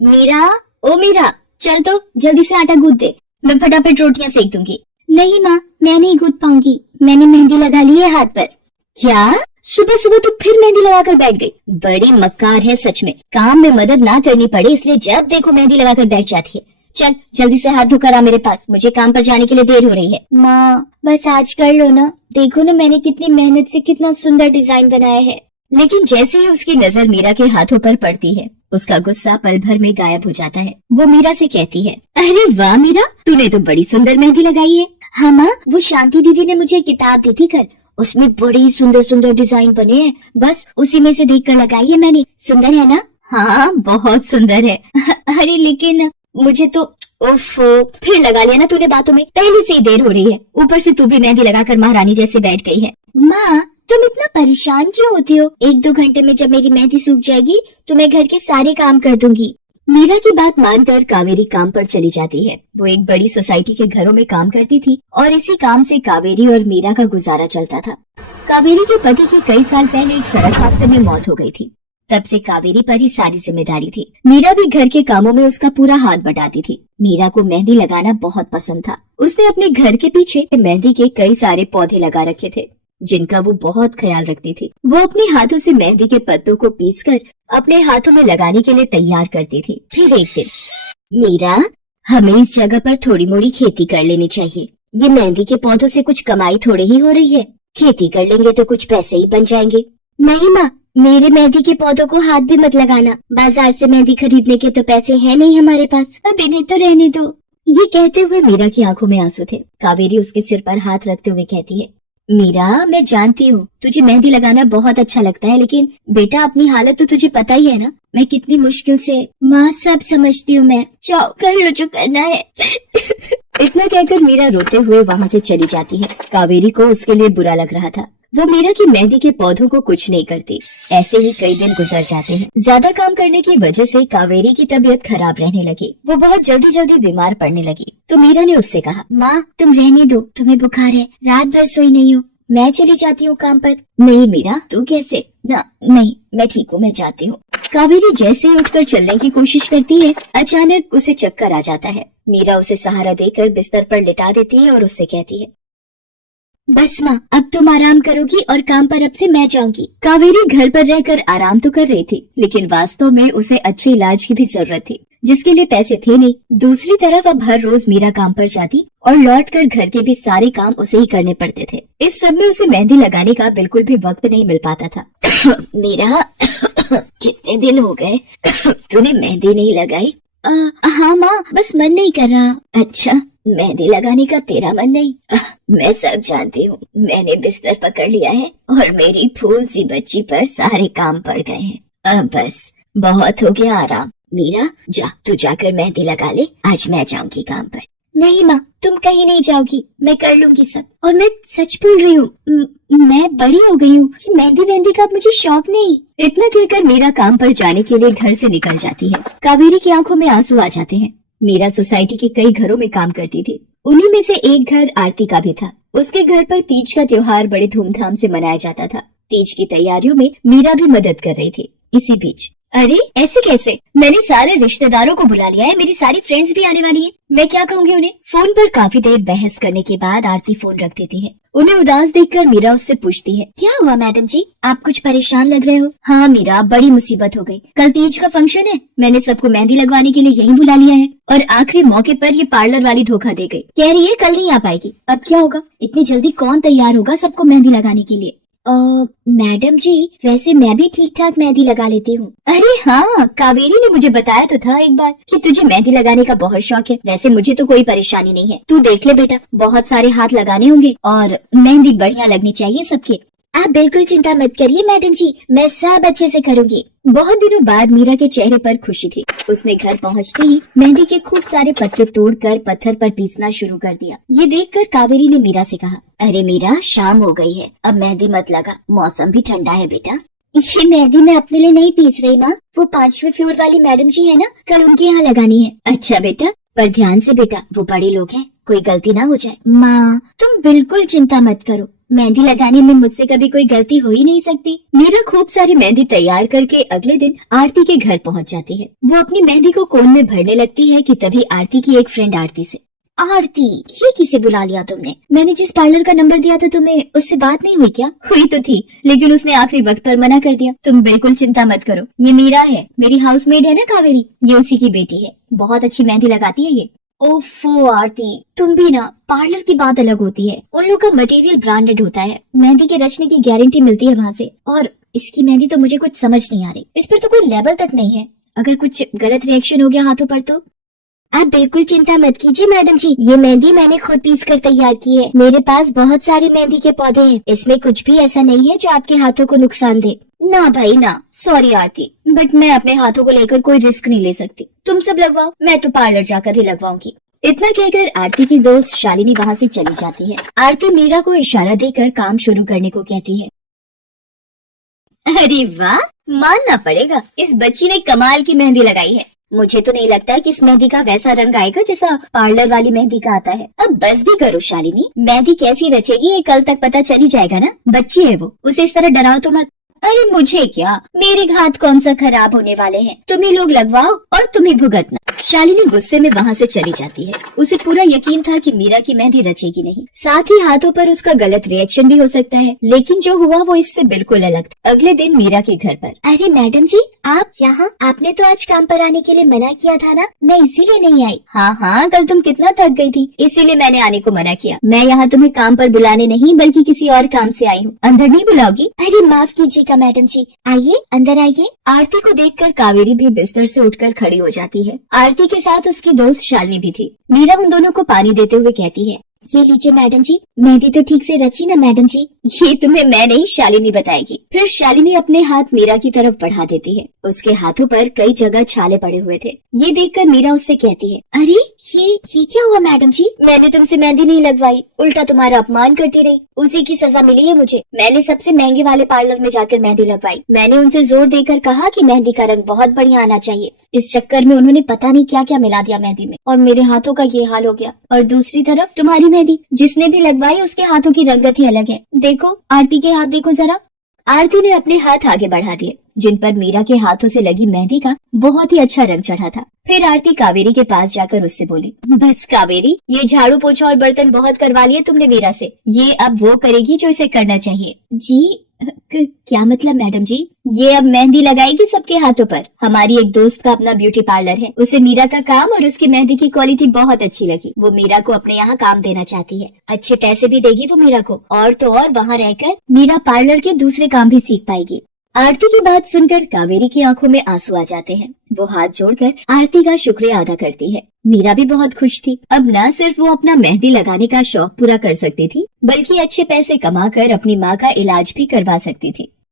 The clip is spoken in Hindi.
मीरा, ओ मीरा, चल तो जल्दी से आटा गूंथ दे, मैं फटाफट रोटियां सेक दूंगी। नहीं माँ, मैं नहीं गूंथ पाऊंगी, मैंने मेहंदी लगा ली है हाथ पर। क्या? सुबह सुबह तो फिर मेहंदी लगाकर बैठ गई, बड़ी मक्कार है सच में। काम में मदद ना करनी पड़े इसलिए जब देखो मेहंदी लगाकर बैठ जाती है। चल जल्दी से हाथ धोकर आ मेरे पास, मुझे काम पर जाने के लिए देर हो रही है। माँ बस आज कर लो ना, देखो ना मैंने कितनी मेहनत से कितना सुंदर डिजाइन बनाया है। लेकिन जैसे ही उसकी नजर मीरा के हाथों पर पड़ती है, उसका गुस्सा पल भर में गायब हो जाता है। वो मीरा से कहती है, अरे वाह मीरा, तूने तो बड़ी सुंदर मेहंदी लगाई है। हाँ माँ, वो शांति दीदी ने मुझे किताब दी थी कल, उसमें बड़ी सुंदर सुंदर डिजाइन बने हैं, बस उसी में से देखकर लगाई है मैंने। सुंदर है ना? हाँ बहुत सुंदर है। अरे लेकिन मुझे तो ओफो, फिर लगा लिया ना तूने बातों में, पहले से ही देर हो रही है, ऊपर से तू भी मेहंदी लगाकर महारानी जैसे बैठ गई है। माँ तुम इतना परेशान क्यों होती हो? 1-2 घंटे में जब मेरी मेहंदी सूख जाएगी तो मैं घर के सारे काम कर दूंगी। मीरा की बात मानकर कावेरी काम पर चली जाती है। वो एक बड़ी सोसाइटी के घरों में काम करती थी और इसी काम से कावेरी और मीरा का गुजारा चलता था। कावेरी के पति की कई साल पहले एक सड़क हादसे में मौत हो गई थी। तब से कावेरी पर ही सारी जिम्मेदारी थी। मीरा भी घर के कामों में उसका पूरा हाथ बटाती थी। मीरा को मेहंदी लगाना बहुत पसंद था। उसने अपने घर के पीछे मेहंदी के कई सारे पौधे लगा रखे थे, जिनका वो बहुत ख्याल रखती थी। वो अपने हाथों से मेहंदी के पत्तों को पीसकर अपने हाथों में लगाने के लिए तैयार करती थी। फिर एक दिन, मीरा हमें इस जगह पर थोड़ी मोड़ी खेती कर लेनी चाहिए, ये मेहंदी के पौधों से कुछ कमाई थोड़ी ही हो रही है, खेती कर लेंगे तो कुछ पैसे ही बन जाएंगे। नहीं माँ, मेरे मेहंदी के पौधों को हाथ भी मत लगाना, बाजार से मेहंदी खरीदने के तो पैसे है नहीं हमारे पास, अब इन्हें तो रहने दो। ये कहते हुए मीरा की आंखों में आंसू थे। कावेरी उसके सिर पर हाथ रखते हुए कहती है, मीरा मैं जानती हूँ तुझे मेहंदी लगाना बहुत अच्छा लगता है, लेकिन बेटा अपनी हालत तो तुझे पता ही है ना, मैं कितनी मुश्किल से। माँ सब समझती हूँ मैं, जाओ कर लो जो करना है। इतना कहकर मीरा रोते हुए वहाँ से चली जाती है। कावेरी को उसके लिए बुरा लग रहा था। वो मीरा की मेहंदी के पौधों को कुछ नहीं करती। ऐसे ही कई दिन गुजर जाते हैं। ज्यादा काम करने की वजह से कावेरी की तबीयत खराब रहने लगी। वो बहुत जल्दी जल्दी बीमार पड़ने लगी। तो मीरा ने उससे कहा, माँ तुम रहने दो, तुम्हें बुखार है, रात भर सोई नहीं हो, मैं चली जाती हूँ काम पर। नहीं मीरा तू कैसे? ना नहीं मैं ठीक हूँ, मैं जाती हूँ। कावेरी जैसे ही उठकर चलने की कोशिश करती है, अचानक उसे चक्कर आ जाता है। मीरा उसे सहारा देकर बिस्तर पर लिटा देती है और उससे कहती है, बस माँ अब तुम आराम करोगी और काम पर अब से मैं जाऊंगी। कावेरी घर पर रहकर आराम तो कर रही थी, लेकिन वास्तव में उसे अच्छे इलाज की भी जरूरत थी, जिसके लिए पैसे थे नहीं। दूसरी तरफ अब हर रोज मीरा काम पर जाती और लौटकर घर के भी सारे काम उसे ही करने पड़ते थे। इस सब में उसे मेहंदी लगाने का बिल्कुल भी वक्त नहीं मिल पाता था। मीरा कितने दिन हो गए तूने मेहंदी नहीं लगाई? हाँ माँ, बस मन नहीं कर रहा। अच्छा, मेहंदी लगाने का तेरा मन नहीं? मैं सब जानती हूँ, मैंने बिस्तर पकड़ लिया है और मेरी फूल सी बच्ची पर सारे काम पड़ गए हैं। अब बस बहुत हो गया आराम। मीरा जा, तू जाकर मेहंदी लगा ले, आज मैं जाऊंगी काम पर। नहीं माँ, तुम कहीं नहीं जाओगी, मैं कर लूंगी सब। और मैं सच बोल रही हूँ, मैं बड़ी हो गई हूँ, मेहंदी का अब मुझे शौक नहीं। इतना कहकर मीरा काम पर जाने के लिए घर से निकल जाती है। कावेरी की आंखों में आंसू आ जाते हैं। मीरा सोसाइटी के कई घरों में काम करती थी। उन्हीं में से एक घर आरती का भी था। उसके घर पर तीज का त्योहार बड़े धूमधाम से मनाया जाता था। तीज की तैयारियों में मीरा भी मदद कर रही थी। इसी बीच, अरे ऐसे कैसे? मैंने सारे रिश्तेदारों को बुला लिया है, मेरी सारी फ्रेंड्स भी आने वाली हैं। मैं क्या कहूँगी उन्हें? फोन पर काफी देर बहस करने के बाद आरती फोन रख देती है। उन्हें उदास देखकर मीरा उससे पूछती है, क्या हुआ मैडम जी, आप कुछ परेशान लग रहे हो? हाँ मीरा, बड़ी मुसीबत हो गई। कल तीज का फंक्शन है, मैंने सबको मेहंदी लगवाने के लिए यहीं बुला लिया है और आखिरी मौके पर ये पार्लर वाली धोखा दे गई। कह रही है कल नहीं आ पाएगी। अब क्या होगा? इतनी जल्दी कौन तैयार होगा सबको मेहंदी लगाने के लिए? मैडम जी, वैसे मैं भी ठीक ठाक मेहंदी लगा लेती हूँ। अरे हाँ, कावेरी ने मुझे बताया तो था एक बार कि तुझे मेहंदी लगाने का बहुत शौक है। वैसे मुझे तो कोई परेशानी नहीं है, तू देख ले बेटा, बहुत सारे हाथ लगाने होंगे और मेहंदी बढ़िया लगनी चाहिए सबके। आप बिल्कुल चिंता मत करिए मैडम जी, मैं सब अच्छे से करूँगी। बहुत दिनों बाद मीरा के चेहरे पर खुशी थी। उसने घर पहुंचते ही मेहंदी के खूब सारे पत्ते तोड़कर पत्थर पर पीसना शुरू कर दिया। ये देखकर कावेरी ने मीरा से कहा, अरे मीरा, शाम हो गई है, अब मेहंदी मत लगा, मौसम भी ठंडा है बेटा। ये मेहंदी मैं अपने लिए नहीं पीस रही माँ, वो 5वें फ्लोर वाली मैडम जी है ना, कल उनके यहाँ लगानी है। अच्छा बेटा, पर ध्यान से बेटा, वो बड़े लोग हैं, कोई गलती ना हो जाए। माँ तुम बिल्कुल चिंता मत करो, मेहंदी लगाने में मुझसे कभी कोई गलती हो ही नहीं सकती। मीरा खूब सारी मेहंदी तैयार करके अगले दिन आरती के घर पहुंच जाती है। वो अपनी मेहंदी को कोन में भरने लगती है कि तभी आरती की एक फ्रेंड आरती से, आरती ये किसे बुला लिया तुमने? मैंने जिस पार्लर का नंबर दिया था तुम्हें, उससे बात नहीं हुई क्या? हुई तो थी, लेकिन उसने आखिरी वक्त पर मना कर दिया। तुम बिल्कुल चिंता मत करो, ये मीरा है, मेरी हाउसमेड है ना कावेरी, ये उसी की बेटी है। बहुत अच्छी मेहंदी लगाती है ये। ओफो आरती, तुम भी ना, पार्लर की बात अलग होती है, उन लोग का मटेरियल ब्रांडेड होता है, मेहंदी के रचने की गारंटी मिलती है वहाँ से। और इसकी मेहंदी तो मुझे कुछ समझ नहीं आ रही, इस पर तो कोई लेबल तक नहीं है, अगर कुछ गलत रिएक्शन हो गया हाथों पर तो। आप बिल्कुल चिंता मत कीजिए मैडम जी, ये मेहंदी मैंने खुद पीस कर तैयार की है। मेरे पास बहुत सारे मेहंदी के पौधे हैं, इसमें कुछ भी ऐसा नहीं है जो आपके हाथों को नुकसान दे। ना भाई ना, सॉरी आरती, बट मैं अपने हाथों को लेकर कोई रिस्क नहीं ले सकती। तुम सब लगवाओ, मैं तो पार्लर जाकर ही लगवाऊंगी। इतना कहकर आरती की दोस्त शालिनी वहाँ से चली जाती है। आरती मीरा को इशारा देकर काम शुरू करने को कहती है। अरे वाह, मानना पड़ेगा, इस बच्ची ने कमाल की मेहंदी लगाई है। मुझे तो नहीं लगता है कि इस मेहंदी का वैसा रंग आएगा जैसा पार्लर वाली मेहंदी का आता है। अब बस भी करो शालिनी, मेहंदी कैसी रचेगी ये कल तक पता चल ही जाएगा ना। बच्ची है वो, उसे इस तरह डराओ तो मत। अरे मुझे क्या, मेरे हाथ कौन सा खराब होने वाले हैं, तुम ही लोग लगवाओ और तुम ही भुगतना। शालिनी गुस्से में वहाँ से चली जाती है। उसे पूरा यकीन था कि मीरा की मेहंदी रचेगी नहीं, साथ ही हाथों पर उसका गलत रिएक्शन भी हो सकता है, लेकिन जो हुआ वो इससे बिल्कुल अलग था। अगले दिन मीरा के घर पर। अरे मैडम जी, आप यहाँ? आपने तो आज काम पर आने के लिए मना किया था ना, मैं इसीलिए नहीं आई। हाँ हाँ, कल तुम कितना थक गई थी, इसीलिए मैंने आने को मना किया। मैं यहाँ तुम्हें काम पर बुलाने नहीं बल्कि किसी और काम से आई हूँ। अंदर नहीं बुलाओगी? अरे माफ कीजिएगा मैडम जी, आइए अंदर आइए। आरती को देखकर कावेरी भी बिस्तर से उठकर खड़ी हो जाती है। आरती के साथ उसकी दोस्त शालिनी भी थी। मीरा उन दोनों को पानी देते हुए कहती है, ये लीजिए मैडम जी, मेहंदी तो ठीक से रची ना मैडम जी? ये तुम्हें मैं नहीं शालिनी बताएगी। फिर शालिनी अपने हाथ मीरा की तरफ बढ़ा देती है। उसके हाथों पर कई जगह छाले पड़े हुए थे। ये देखकर मीरा उससे कहती है, अरे ये क्या हुआ मैडम जी? मैंने तुमसे मेहंदी नहीं लगवाई, उल्टा तुम्हारा अपमान करती रही, उसी की सजा मिली है मुझे। मैंने सबसे महंगे वाले पार्लर में जाकर मेहंदी लगवाई। मैंने उनसे जोर देकर कहा कि मेहंदी का रंग बहुत बढ़िया आना चाहिए। इस चक्कर में उन्होंने पता नहीं क्या क्या मिला दिया मेहंदी में, और मेरे हाथों का ये हाल हो गया। और दूसरी तरफ तुम्हारी मेहंदी, जिसने भी लगवाई उसके हाथों की रंगत ही अलग है। देखो आरती के हाथ देखो जरा। आरती ने अपने हाथ आगे बढ़ा दिए, जिन पर मीरा के हाथों से लगी मेहंदी का बहुत ही अच्छा रंग चढ़ा था। फिर आरती कावेरी के पास जाकर उससे बोली, बस कावेरी, ये झाड़ू पोछा और बर्तन बहुत करवा लिए तुमने मीरा से, ये अब वो करेगी जो इसे करना चाहिए। जी क्या मतलब मैडम जी? ये अब मेहंदी लगाएगी सबके हाथों पर। हमारी एक दोस्त का अपना ब्यूटी पार्लर है, उसे मीरा का काम और उसकी मेहंदी की क्वालिटी बहुत अच्छी लगी। वो मीरा को अपने यहाँ काम देना चाहती है, अच्छे पैसे भी देगी वो मीरा को, और तो और वहाँ रहकर मीरा पार्लर के दूसरे काम भी सीख पाएगी। आरती की बात सुनकर कावेरी की आंखों में आंसू आ जाते हैं। वो हाथ जोड़कर आरती का शुक्रिया अदा करती है। मीरा भी बहुत खुश थी। अब न सिर्फ वो अपना मेहंदी लगाने का शौक पूरा कर सकती थी, बल्कि अच्छे पैसे कमाकर अपनी माँ का इलाज भी करवा सकती थी।